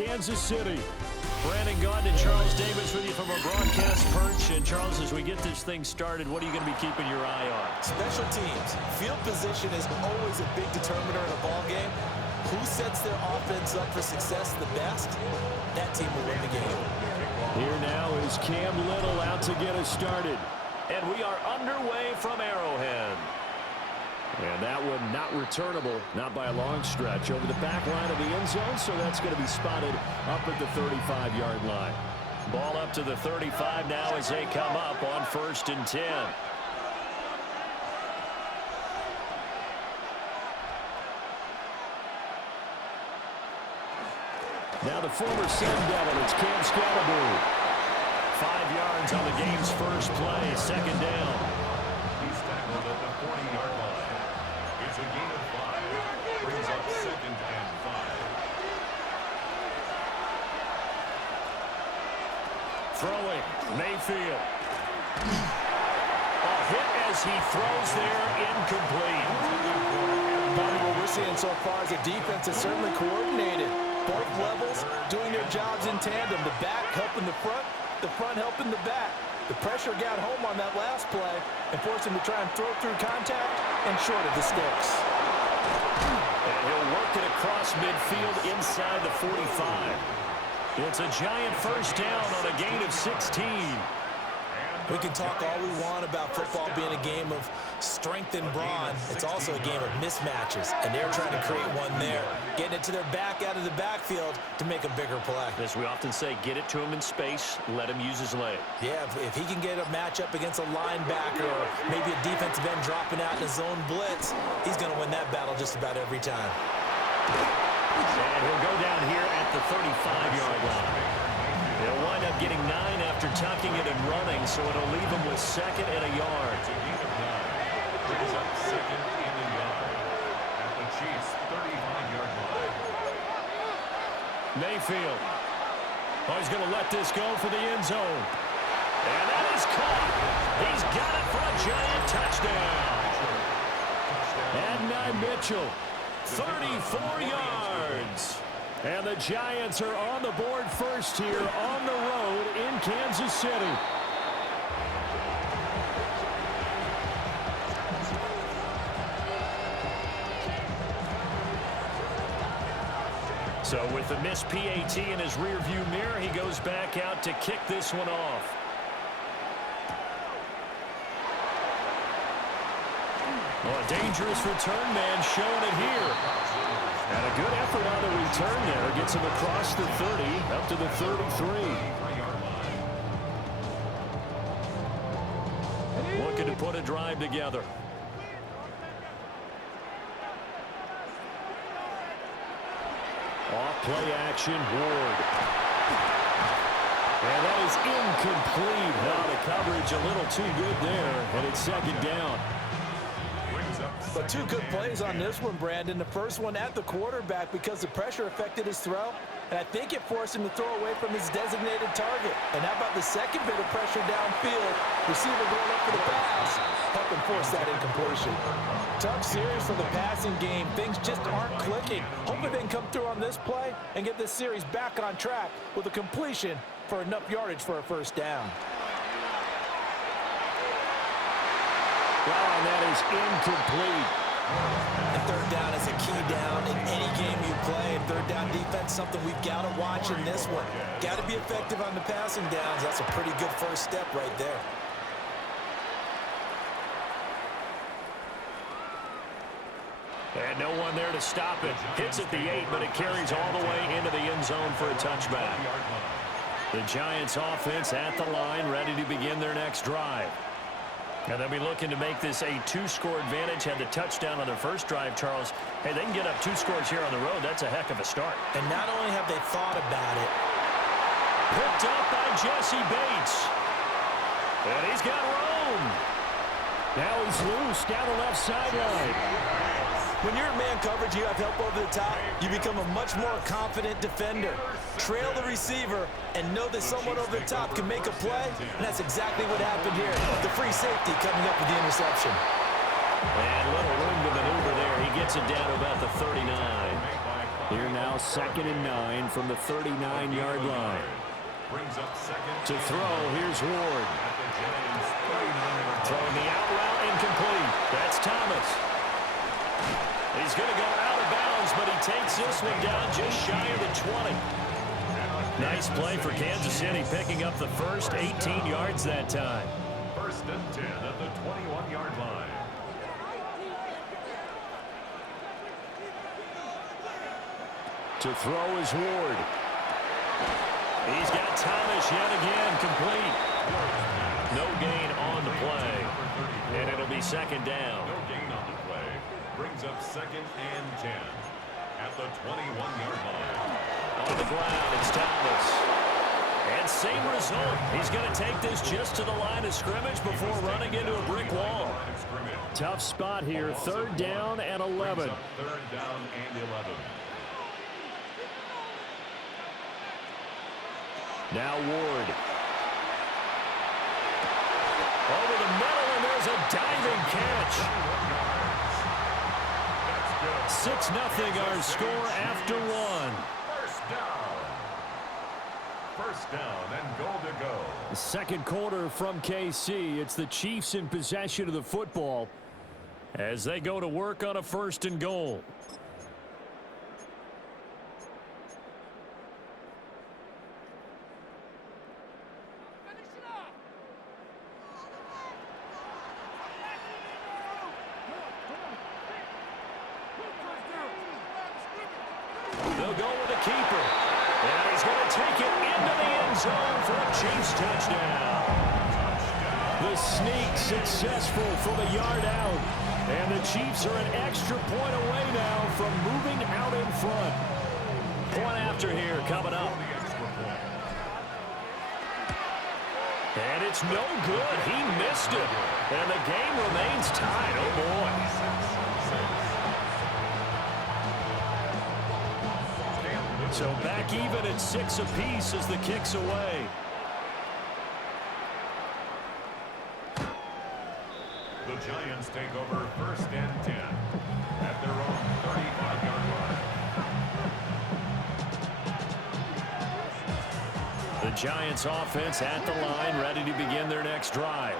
Kansas City. Brandon Gaudin and Charles Davis with you from our broadcast perch. And, Charles, as we get this thing started, what are you going to be keeping your eye on? Special teams. Field position is always a big determiner in a ball game. Who sets their offense up for success the best? That team will win the game. Here now is Cam Little out to get us started. And we are underway from Arrowhead. And that one not returnable, not by a long stretch, over the back line of the end zone, so that's going to be spotted up at the 35-yard line. Ball up to the 35 now as they come up on 1st and 10. Now the former Sun Devil, it's Cam Scatterbury. 5 yards on the game's first play, 2nd down. He's tackled at the 40-yard line. It's a gain of 5. Brings up 2nd and 5. Throwing, Mayfield. A hit as he throws there, incomplete. Bobby, what we're seeing so far is the defense is certainly coordinated. Both levels doing their jobs in tandem. The back helping the front helping the back. The pressure got home on that last play and forced him to try and throw through contact and short of the sticks. And he'll work it across midfield inside the 45. It's a giant first down on a gain of 16. We can talk all we want about football being a game of strength and brawn. It's also a game of mismatches, and they're trying to create one there, getting it to their back out of the backfield to make a bigger play. As we often say, get it to him in space, let him use his leg. Yeah, if he can get a matchup against a linebacker or maybe a defensive end dropping out in a zone blitz, he's going to win that battle just about every time. And he'll go down here at the 35-yard line. He'll wind up getting 9 after tucking it and running, so it'll leave him with 2nd and a yard. It's a gain of 9. Brings up 2nd and a yard. At the Chiefs' 35-yard line. Mayfield. Oh, he's going to let this go for the end zone. And that is caught. He's got it for a giant touchdown. Adonai Mitchell, 34 yards. And the Giants are on the board first here on the road in Kansas City. So with the missed PAT in his rearview mirror, he goes back out to kick this one off. Oh, a dangerous return man showing it here. And a good effort on the return there. Gets him across the 30, up to the 33. Looking to put a drive together. Off play action, Ward. And that is incomplete. Now the coverage a little too good there, and it's 2nd down. But 2 good plays on this one, Brandon. The first one at the quarterback because the pressure affected his throw, and I think it forced him to throw away from his designated target. And how about the second bit of pressure downfield? Receiver going up for the pass, helping force that incompletion. Tough series for the passing game. Things just aren't clicking. Hoping they can come through on this play and get this series back on track with a completion for enough yardage for a first down. And that is incomplete. And 3rd down is a key down in any game you play. And 3rd down defense, something we've got to watch in this one. Got to be effective on the passing downs. That's a pretty good first step right there. And no one there to stop it. Hits at the 8, but it carries all the way into the end zone for a touchback. The Giants offense at the line, ready to begin their next drive. And they'll be looking to make this a 2-score advantage. Had the touchdown on their first drive, Charles. Hey, they can get up 2 scores here on the road. That's a heck of a start. And not only have they thought about it. Picked up by Jesse Bates. And he's got room. Now he's loose down the left sideline. When you're in man coverage, you have help over the top, you become a much more confident defender. Trail the receiver and know that someone over the top can make a play, and that's exactly what happened here. The free safety coming up with the interception. And little room to maneuver there. He gets it down to about the 39. Here now, 2nd and 9 from the 39-yard line. Brings up second. To throw, here's Ward. Throwing the out route, incomplete. That's Thomas. He's going to go out of bounds, but he takes this one down just shy of the 20. Nice play for Kansas City, picking up the first 18 yards that time. 1st and 10 at the 21-yard line. To throw is Ward. He's got Thomas yet again, complete. No gain on the play, and it'll be 2nd down. No gain on the play. Brings up 2nd and 10 at the 21-yard line. On the ground, it's Thomas. And same result. He's going to take this just to the line of scrimmage before running into a brick wall. Tough spot here. 3rd down and 11. 3rd down and 11. Now Ward. Over the middle, and there's a diving catch. 6-0 our score after 1. 1st down and goal to go. The 2nd quarter from KC. It's the Chiefs in possession of the football as they go to work on a 1st and goal. They'll go with the keeper. And he's going to take it into the end zone for a Chiefs touchdown. The sneak successful from a yard out. And the Chiefs are an extra point away now from moving out in front. Point after here coming up. And it's no good. He missed it. And the game remains tied. Oh, boy. So back even at 6 apiece as the kick's away. The Giants take over 1st and 10 at their own 35-yard line. The Giants offense at the line, ready to begin their next drive.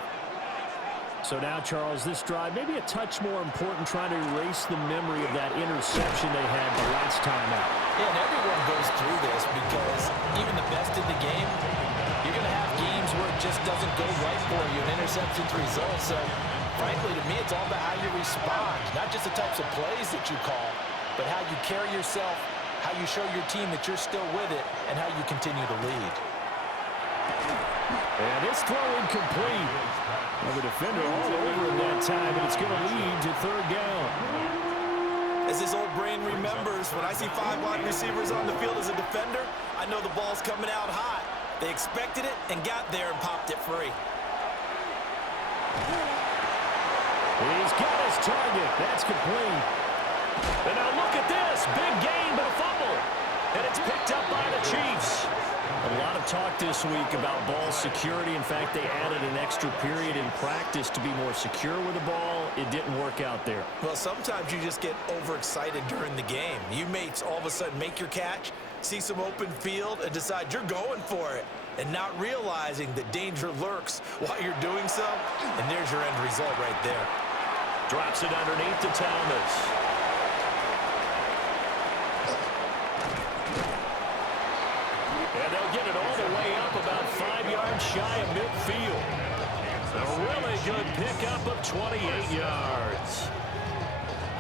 So now, Charles, this drive maybe a touch more important, trying to erase the memory of that interception they had the last time out. Yeah, and everyone goes through this because even the best in the game, you're going to have games where it just doesn't go right for you, and interceptions result. So, frankly, to me, it's all about how you respond, not just the types of plays that you call, but how you carry yourself, how you show your team that you're still with it, and how you continue to lead. And it's throw incomplete. Well, the defender all over him that time, and it's going to lead to 3rd down. As his old brain remembers, when I see 5 wide receivers on the field as a defender, I know the ball's coming out hot. They expected it and got there and popped it free. He's got his target. That's complete. And now look at this. Big gain, but a fumble. And it's picked up by the Chiefs. A lot of talk this week about ball security. In fact, they added an extra period in practice to be more secure with the ball. It didn't work out there. Well, sometimes you just get overexcited during the game. You may all of a sudden make your catch, see some open field, and decide you're going for it, and not realizing that danger lurks while you're doing so. And there's your end result right there. Drops it underneath to Thomas. And they'll get it all the way up about 5 yards shy of midfield. A really good pickup of 28 yards.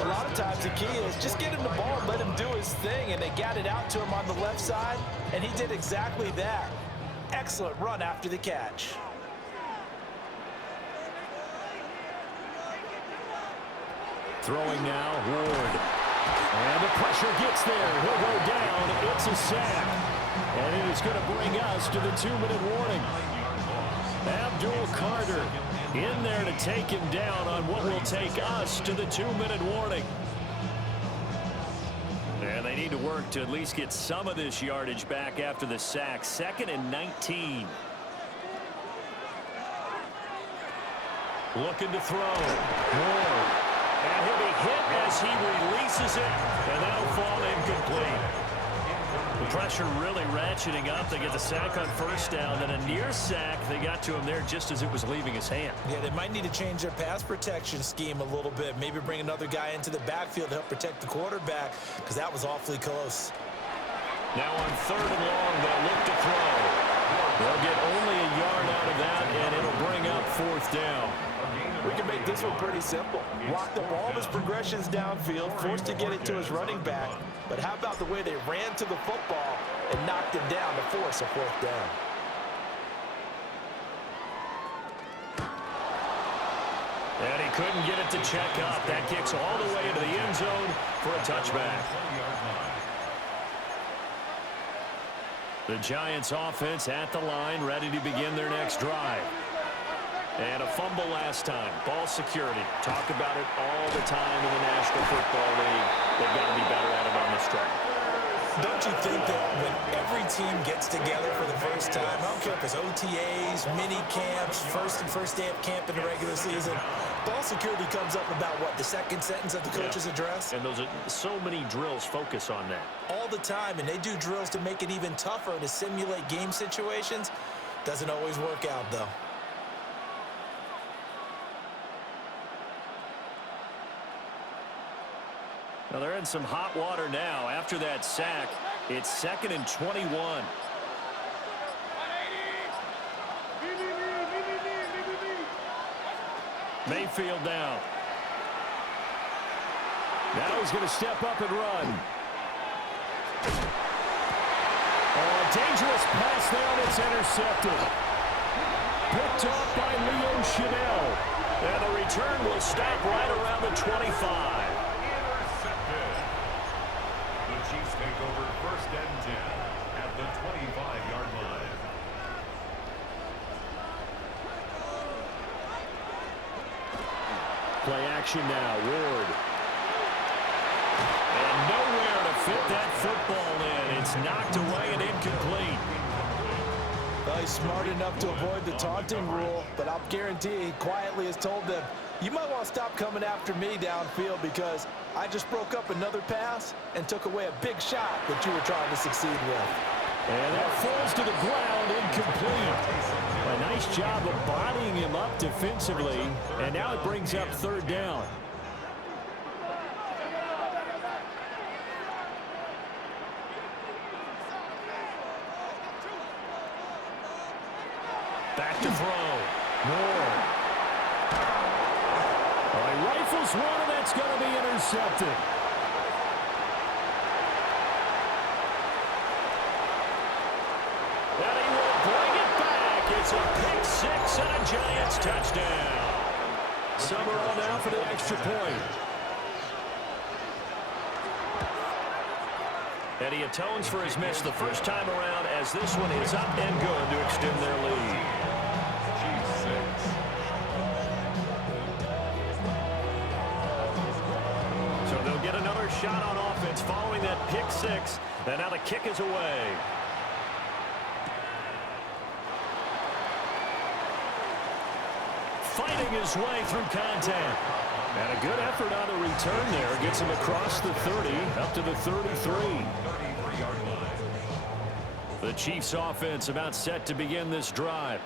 A lot of times the key is just get him the ball and let him do his thing, and they got it out to him on the left side, and he did exactly that. Excellent run after the catch. Throwing now, Ward. And the pressure gets there. He'll go down. It's a sack. And it is going to bring us to the 2-minute warning. Abdul Carter in there to take him down on what will take us to the 2-minute warning. And they need to work to at least get some of this yardage back after the sack. 2nd and 19. Looking to throw. Ward. And he'll be hit as he releases it, and that'll fall incomplete. The pressure really ratcheting up. They get the sack on first down, then a near sack. They got to him there just as it was leaving his hand. Yeah, they might need to change their pass protection scheme a little bit. Maybe bring another guy into the backfield to help protect the quarterback, because that was awfully close. Now on 3rd and long, they'll look to throw. They'll get only a yard out of that, and it'll bring up 4th down. We can make this one pretty simple. Locked up all of his progressions downfield, forced to get it to his running back. But how about the way they ran to the football and knocked him down to force a 4th down? And he couldn't get it to check up. That kicks all the way into the end zone for a touchback. The Giants offense at the line, ready to begin their next drive. And a fumble last time. Ball security. Talk about it all the time in the National Football League. They've got to be better at it on this track. Don't you think that when every team gets together for the first time, I don't care if it's OTAs, mini camps, first day of camp in the regular season, ball security comes up about what, the second sentence of the coach's address? And those are so many drills focus on that. All the time, and they do drills to make it even tougher to simulate game situations. Doesn't always work out, though. Now they're in some hot water now. After that sack, it's 2nd and 21. Mayfield down. Now he's going to step up and run. Oh, a dangerous pass there, and it's intercepted. Picked off by Leo Chanel. And the return will stop right around the 25. Chiefs take over 1st and 10 at the 25-yard line. Play action now. Ward. And nowhere to fit that football in. It's knocked away and incomplete. Well, he's smart enough to avoid the taunting rule, but I'll guarantee he quietly has told them, you might want to stop coming after me downfield because I just broke up another pass and took away a big shot that you were trying to succeed with. And that falls to the ground, incomplete. A nice job of bodying him up defensively, and now it brings up 3rd down. Back to throw. Moore. All right, rifles one, and that's going to be intercepted. And he will bring it back. It's a pick 6 and a Giants touchdown. Summerall now for the extra point. And he atones for his miss the first time around as this one is up and good to extend their lead. So they'll get another shot on offense following that pick 6. And now the kick is away. Fighting his way through contact. And a good effort on the return there. Gets him across the 30, up to the 33. The Chiefs offense about set to begin this drive.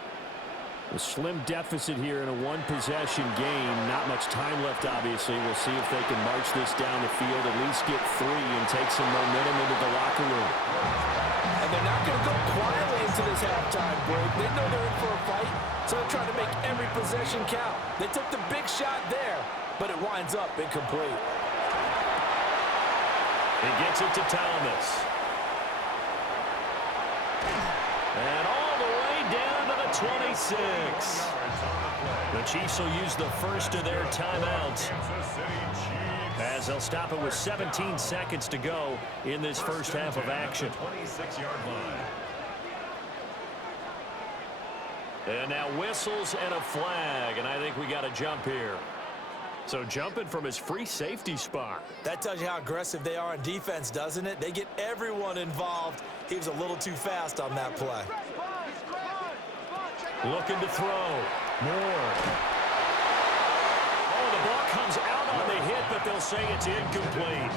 A slim deficit here in a one-possession game. Not much time left, obviously. We'll see if they can march this down the field, at least get 3 and take some momentum into the locker room. And they're not going to go quietly into this halftime break. They know they're in for a fight, so they're trying to make every possession count. They took the big shot there, but it winds up incomplete. He gets it to Thomas. And all the way down to the 26. The Chiefs will use the first of their timeouts as they'll stop it with 17 seconds to go in this first half of action. And now whistles and a flag, and I think we got a jump here. So jumping from his free safety spot. That tells you how aggressive they are on defense, doesn't it? They get everyone involved. He was a little too fast on that play. Looking to throw. Moore. Oh, the ball comes out on the hit, but they'll say it's incomplete.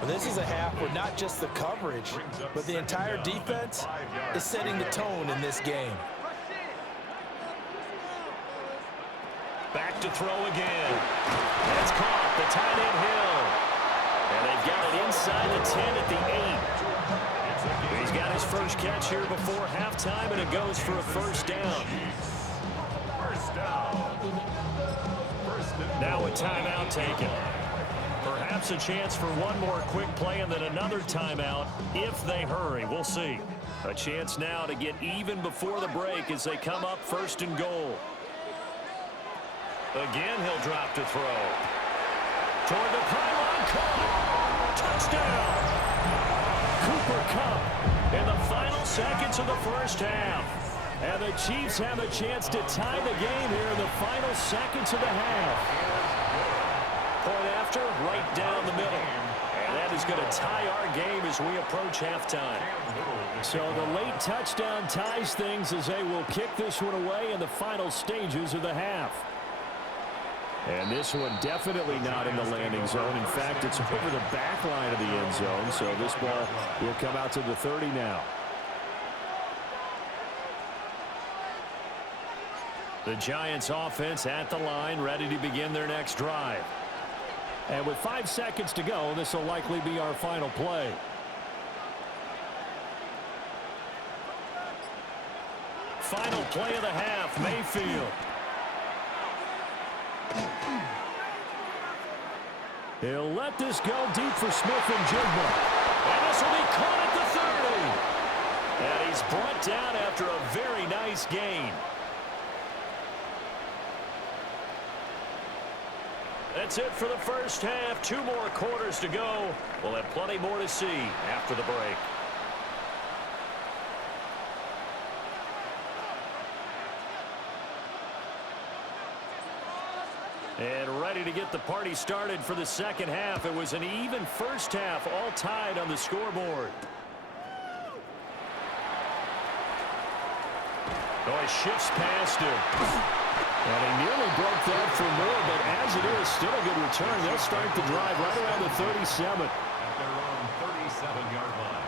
Well, this is a half where not just the coverage, but the entire defense is setting the tone in this game. Back to throw again. That's caught. The tight end Hill. And they've got it inside the 10 at the 8. He's got his first catch here before halftime, and it goes for a first down. Now a timeout taken. Perhaps a chance for one more quick play and then another timeout if they hurry. We'll see. A chance now to get even before the break as they come up first and goal. Again, he'll drop to throw. Toward the pylon, caught. Touchdown. Cooper Kupp in the final seconds of the first half. And the Chiefs have a chance to tie the game here in the final seconds of the half. Point after, right down the middle. And that is going to tie our game as we approach halftime. So the late touchdown ties things as they will kick this one away in the final stages of the half. And this one definitely not in the landing zone. In fact, it's over the back line of the end zone. So this ball will come out to the 30 now. The Giants offense at the line, ready to begin their next drive. And with 5 seconds to go, this will likely be our final play. Final play of the half, Mayfield. He'll let this go deep for Smith and Jigba. And this will be caught at the 30. And he's brought down after a very nice gain. That's it for the first half. 2 more quarters to go. We'll have plenty more to see after the break. And ready to get the party started for the second half. It was an even first half, all tied on the scoreboard. Oh, he shifts past him. And he nearly broke that for more, but as it is, still a good return. They'll start the drive right around the 37. At their own 37-yard line.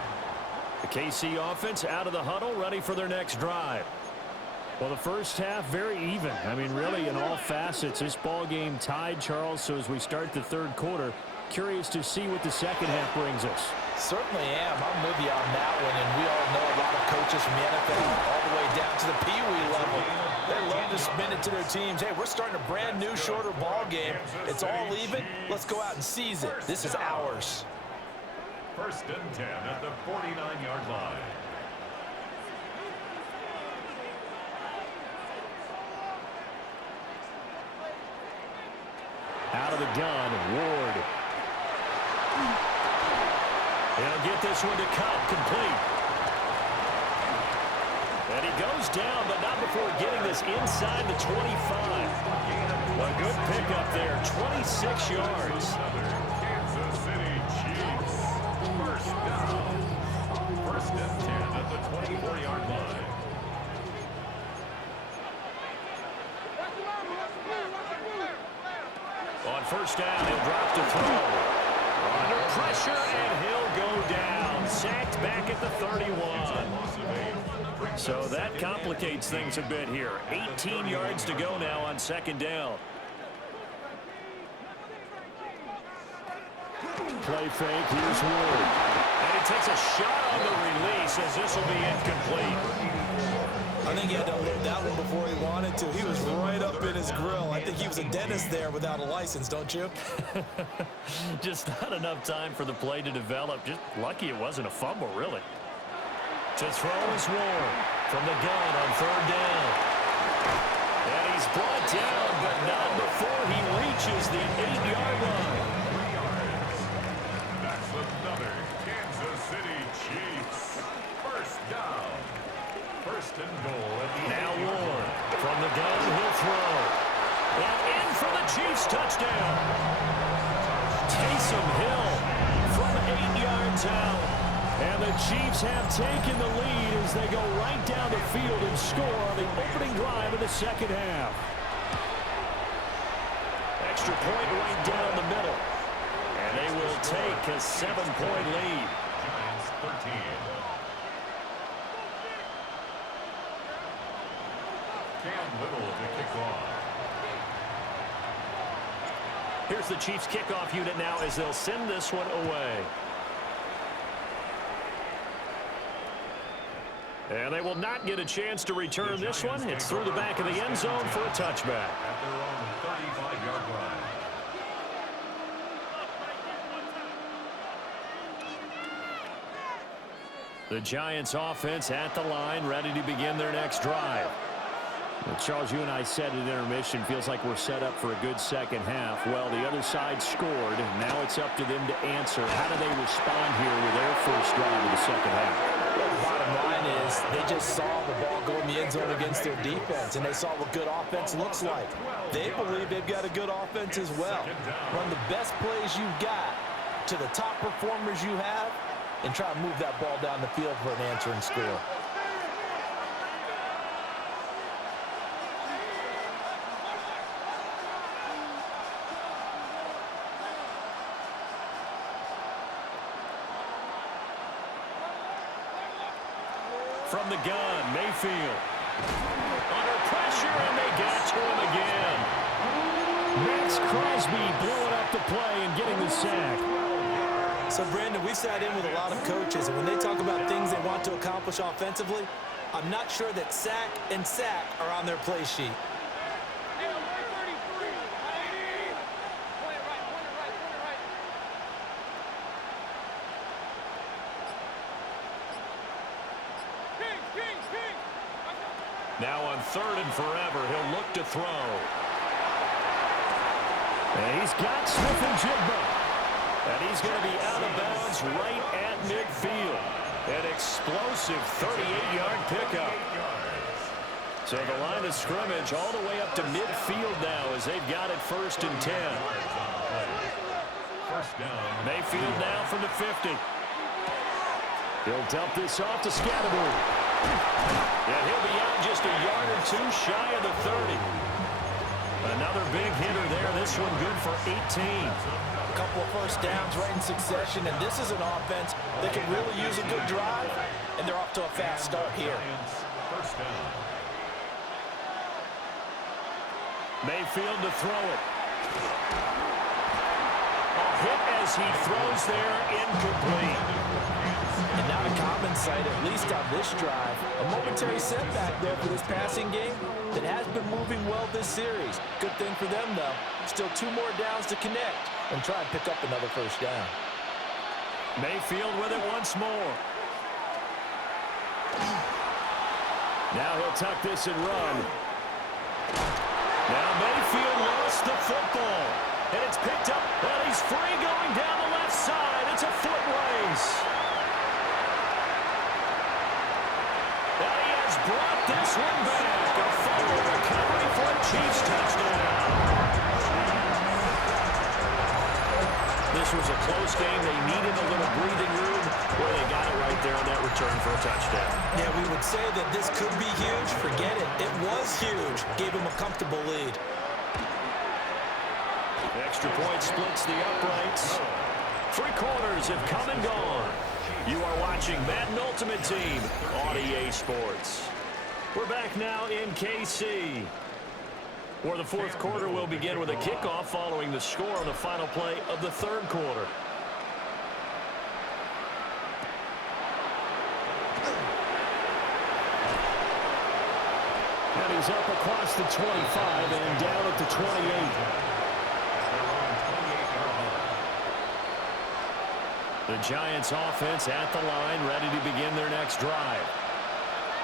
The KC offense out of the huddle, ready for their next drive. Well, the first half, very even. I mean, really, in all facets, this ball game tied, Charles. So as we start the third quarter, curious to see what the second half brings us. Certainly am. I'm with you on that one, and we all know a lot of coaches from the NFL all the way down to the Pee-wee level. They love to spin it to their teams. Hey, we're starting a brand new, shorter ball game. It's all even. Let's go out and seize it. This is ours. First and 10 at the 49-yard line. Out of the gun, Ward. He'll get this one to Kupp, complete. And he goes down, but not before getting this inside the 25. A good pickup there, 26 yards. Kansas City Chiefs. First down. First and 10 at the 24-yard line. On first down, he'll drop to throw. Under pressure, and he'll go down. Sacked back at the 31. So that complicates things a bit here. 18 yards to go now on second down. Play fake, here's Ward. And he takes a shot on the release as this will be incomplete. I think he had to unload that one before he wanted to. He was right up in his grill. I think he was a dentist there without a license, don't you? Just not enough time for the play to develop. Just lucky it wasn't a fumble, really. To throw is Ward from the gun on third down. And he's brought down, but not before he reaches the 8-yard line. That's another Kansas City Chiefs. First down. First and goal at the Now Ward from the gun, he'll throw. And in for the Chiefs touchdown. Taysom Hill from 8 yards out. And the Chiefs have taken the lead as they go right down the field and score on the opening drive of the second half. extra point right down the middle. And they will take a 7-point lead. Giants 13. Cam Little to kick off. Here's the Chiefs kickoff unit now as they'll send this one away. And they will not get a chance to return this one. It's through the back of the end zone for a touchback. At their own 35-yard line. The Giants offense at the line, ready to begin their next drive. Well, Charles, you and I said at intermission, feels like we're set up for a good second half. Well, the other side scored. Now it's up to them to answer. How do they respond here with their first drive of the second half? Well, the bottom line is they just saw the ball go in the end zone against their defense, and they saw what good offense looks like. They believe they've got a good offense as well. Run the best plays you've got to the top performers you have, and try to move that ball down the field for an answering score. From the gun, Mayfield. Under pressure, and they get to him again. Max Crosby blowing up the play and getting the sack. So, Brandon, we sat in with a lot of coaches, and when they talk about things they want to accomplish offensively, I'm not sure that sack and sack are on their play sheet. Now on 3rd and forever, he'll look to throw. And he's got Smith-Njigba. And he's going to be out of bounds right at midfield. An explosive 38-yard pickup. So the line of scrimmage all the way up to midfield now as they've got it 1st and 10. Mayfield now from the 50. He'll dump this off to Scatterbury. And he'll be out just a yard or two shy of the 30. Another big hitter there. This one good for 18. A couple of first downs right in succession, and this is an offense that can really use a good drive, and they're off to a fast start here. Mayfield to throw it. A hit as he throws there, incomplete. And not a common sight, at least on this drive. A momentary setback there for this passing game that has been moving well this series. Good thing for them, though. Still 2 more downs to connect and try and pick up another first down. Mayfield with it once more. Now he'll tuck this and run. Now Mayfield lost the football. And it's picked up. And he's free going down the left side. It's a foot race. And he has brought this one back. A fumble recovery for a Chiefs touchdown. This was a close game. They needed a little breathing room. Well, they got it right there on that return for a touchdown. Yeah, we would say that this could be huge. Forget it. It was huge. Gave him a comfortable lead. Extra point splits the uprights. 3 quarters have come and gone. You are watching Madden Ultimate Team on EA Sports. We're back now in KC, where the 4th quarter will begin with a kickoff following the score on the final play of the 3rd quarter. And he's up across the 25 and down at the 28. The Giants offense at the line, ready to begin their next drive.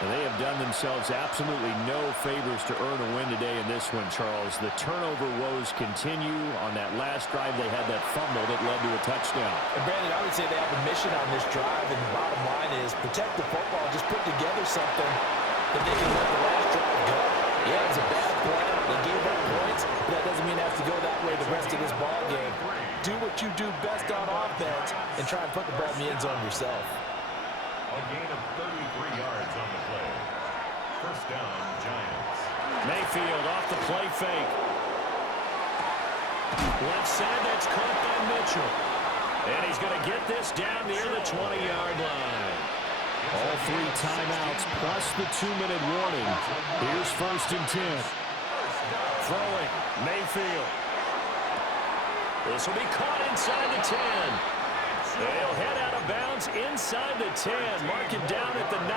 And they have done themselves absolutely no favors to earn a win today in this one, Charles. The turnover woes continue. On that last drive, they had that fumble that led to a touchdown. And Brandon, I would say they have a mission on this drive, and the bottom line is protect the football. Just put together something that they can let the last drive go. Yeah, it's a bad play. They gave up points, but that doesn't mean it has to go that way the rest of this ball game. Do what you do best on offense and try and put the ball in the end zone yourself. A gain of 33 yards on the play. 1st down, Giants. Mayfield off the play fake. Left side, that's caught by Mitchell. And he's going to get this down near the 20-yard line. All 3 timeouts plus the 2-minute warning. Here's 1st and 10. Throwing, Mayfield. This will be caught inside the 10. They'll head out of bounds inside the 10. Mark it down at the 9.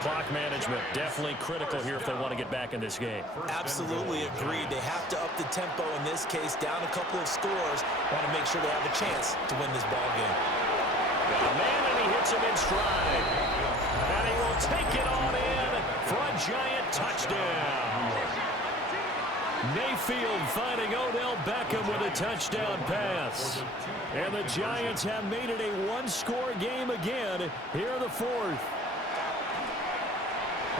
Clock management, definitely critical here if they want to get back in this game. Absolutely agreed. They have to up the tempo in this case, down a couple of scores. Want to make sure they have a chance to win this ball game. Got a man, and he hits him in stride. And he will take it on in for a giant touchdown. Mayfield finding Odell Beckham with a touchdown pass. And the Giants have made it a 1-score game again here in the 4th.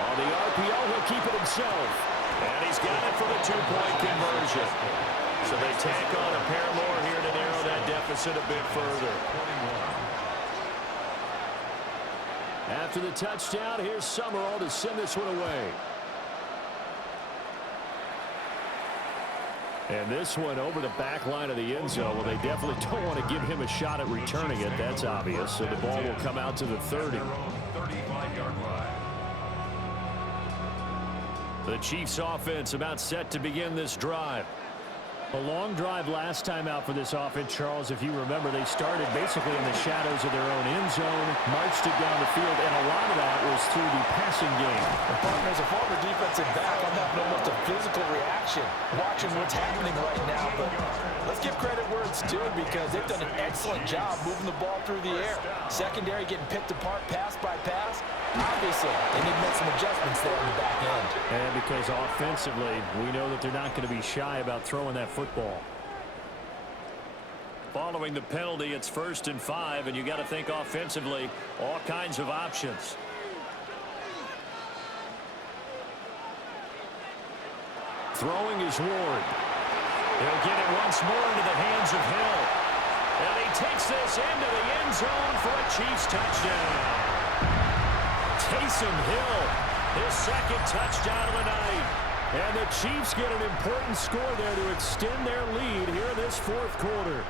On the RPO, he'll keep it himself. And he's got it for the 2-point conversion. So they tack on a pair more here to narrow that deficit a bit further. After the touchdown, here's Summerall to send this one away. And this one over the back line of the end zone. Well, they definitely don't want to give him a shot at returning it. That's obvious. So the ball will come out to the 30. 35-yard line. The Chiefs offense about set to begin this drive. A long drive last time out for this offense, Charles. If you remember, they started basically in the shadows of their own end zone, marched it down the field, and a lot of that was through the passing game. And partner, as a former defensive back, I'm having almost a physical reaction watching what's happening right now. But let's give credit where it's due because they've done an excellent job moving the ball through the air. Secondary getting picked apart pass by pass. Obviously, they need to make some adjustments there in the back end. And because offensively, we know that they're not going to be shy about throwing that football. Following the penalty, it's 1st and 5, and you got to think offensively, all kinds of options. Throwing is Ward. He'll get it once more into the hands of Hill. And he takes this into the end zone for a Chiefs touchdown. Taysom Hill, his 2nd touchdown of the night. And the Chiefs get an important score there to extend their lead here in this 4th quarter.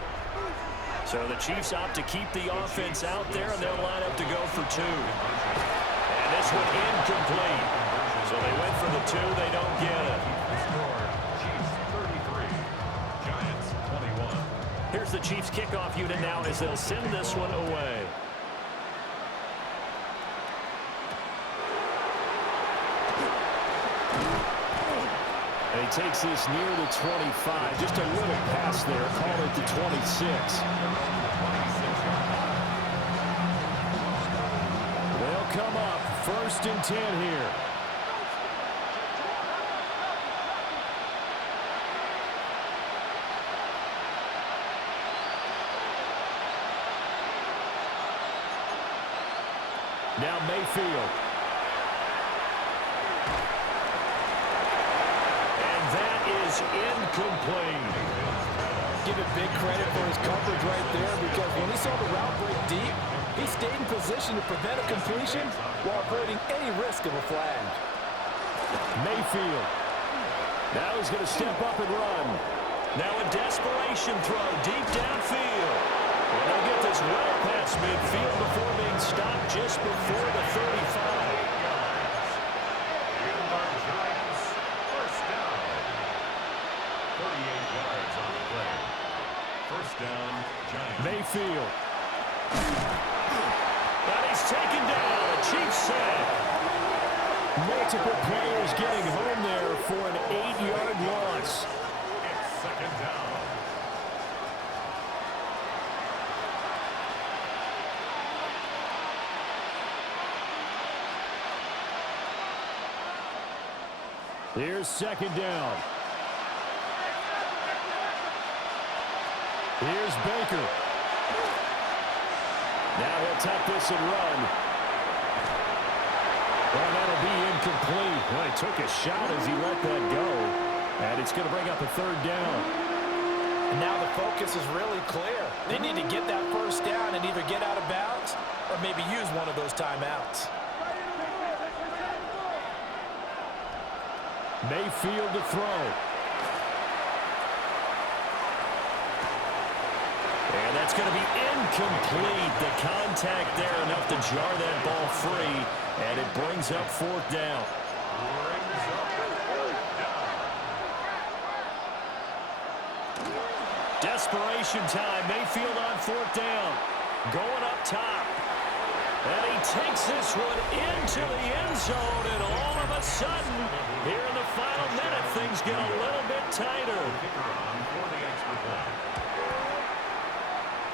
So the Chiefs opt to keep the offense out there, and they'll line up to go for 2. And this one incomplete. So they went for the 2. They don't get it. Chiefs 33, Giants 21. Here's the Chiefs kickoff unit now as they'll send this one away. And he takes this near the 25. Just a little pass there. Call it the 26. They'll come up 1st and 10 here. Now Mayfield. Incomplete. Give it big credit for his coverage right there because when he saw the route break deep, he stayed in position to prevent a completion while avoiding any risk of a flag. Mayfield. Now he's going to step up and run. Now a desperation throw deep downfield. And they'll get this well past midfield before being stopped just before the 35. Mayfield. But he's taken down. A Chiefs sack. Multiple players getting home there for an 8-yard loss. It's 2nd down. Here's 2nd down. Here's Baker. Now he'll tuck this and run. Well, that'll be incomplete. Well, he took a shot as he let that go. And it's going to bring up a 3rd down. And now the focus is really clear. They need to get that 1st down and either get out of bounds or maybe use one of those timeouts. Mayfield to throw. And that's going to be incomplete. The contact there enough to jar that ball free, and it brings up fourth down. Desperation time. Mayfield on fourth down. Going up top. And he takes this one into the end zone, and all of a sudden, here in the final minute, things get a little bit tighter.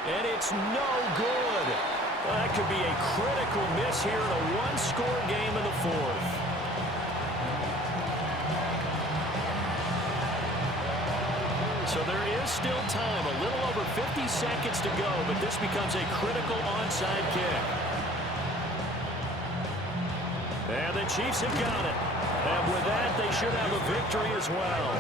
And it's no good. Well, that could be a critical miss here in a one-score game in the fourth. So there is still time, a little over 50 seconds to go, but this becomes a critical onside kick. And the Chiefs have got it. And with that, they should have a victory as well.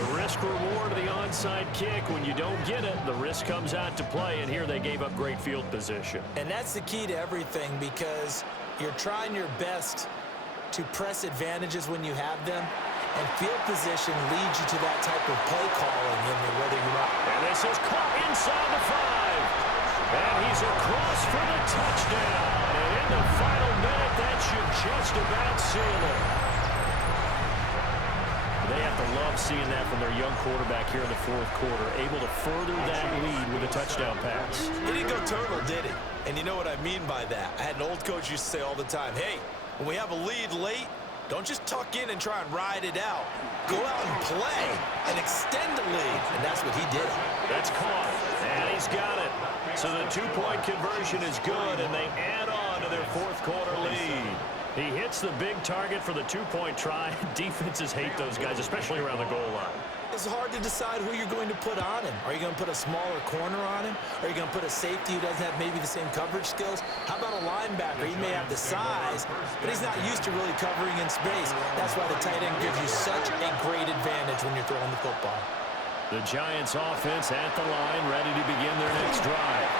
The risk-reward of the onside kick, when you don't get it, the risk comes out to play, and here they gave up great field position. And that's the key to everything, because you're trying your best to press advantages when you have them, and field position leads you to that type of play calling, whether you want. And this is caught inside the 5. And he's across for the touchdown. And in the final minute, that should just about seal it. They have to love seeing that from their young quarterback here in the fourth quarter, able to further that lead with a touchdown pass. He didn't go turtle, did he? And you know what I mean by that. I had an old coach used to say all the time, hey, when we have a lead late, don't just tuck in and try and ride it out. Go out and play and extend the lead. And that's what he did. That's caught. And he's got it. So the two-point conversion is good, and they add on to their fourth quarter lead. He hits the big target for the two-point try. Defenses hate those guys, especially around the goal line. It's hard to decide who you're going to put on him. Are you going to put a smaller corner on him? Are you going to put a safety who doesn't have maybe the same coverage skills? How about a linebacker? He may have the size, but he's not used to really covering in space. That's why the tight end gives you such a great advantage when you're throwing the football. The Giants offense at the line, ready to begin their next drive.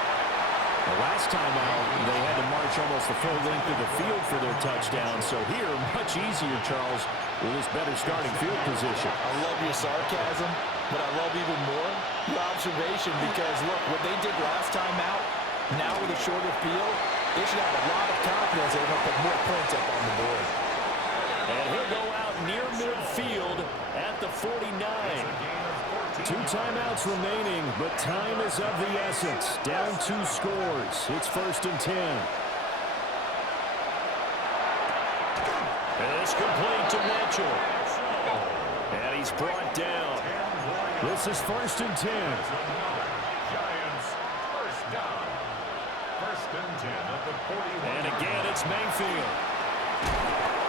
The last time out, they had to march almost the full length of the field for their touchdown. So here, much easier, Charles, with this better starting field position. I love your sarcasm, but I love even more your observation, because, look, what they did last time out, now with a shorter field, they should have a lot of confidence they're going to put more points up on the board. And he'll go out near midfield at the 49. 2 timeouts remaining, but time is of the essence. Down 2 scores. It's 1st and 10. And it's complete to Mitchell. And he's brought down. This is 1st and 10. Giants, first down. 1st and 10 at the 41. And again, it's Mayfield.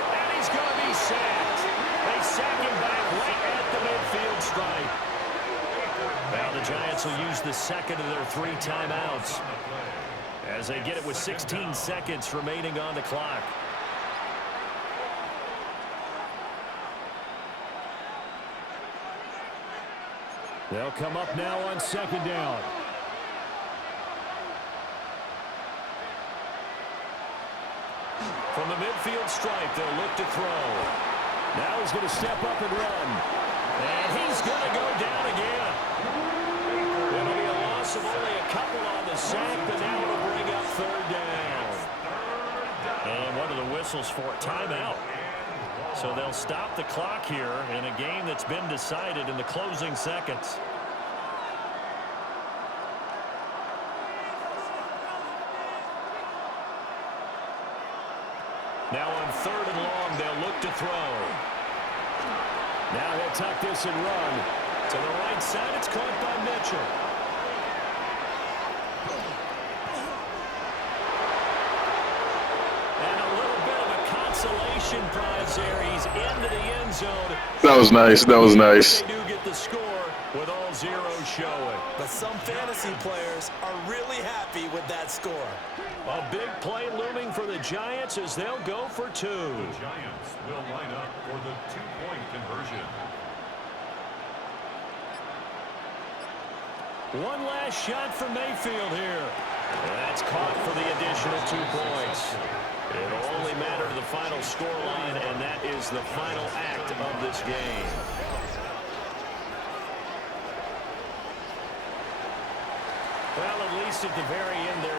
And he's going to be sacked. They sack him back right at the midfield stripe. Now the Giants will use the second of their 3 timeouts as they get it with 16 seconds remaining on the clock. They'll come up now on 2nd down. From the midfield stripe, they'll look to throw. Now he's going to step up and run. And he's going to go down again. It'll be a loss of only a couple on the sack, but now it'll bring up 3rd down. And one of the whistles for a timeout. So they'll stop the clock here in a game that's been decided in the closing seconds. Now on 3rd and long, they'll look to throw. Now he'll tuck this and run. To the right side, it's caught by Mitchell. And a little bit of a consolation prize there. He's into the end zone. That was nice. That was nice. They do get the score with all zeros showing. But some fantasy players are really happy with that score. A big play looming for the Giants as they'll go for 2. The Giants will line up for the 2-point conversion. One last shot for Mayfield here. That's caught for the additional 2 points. It'll only matter to the final scoreline, and that is the final act of this game. at the very end there.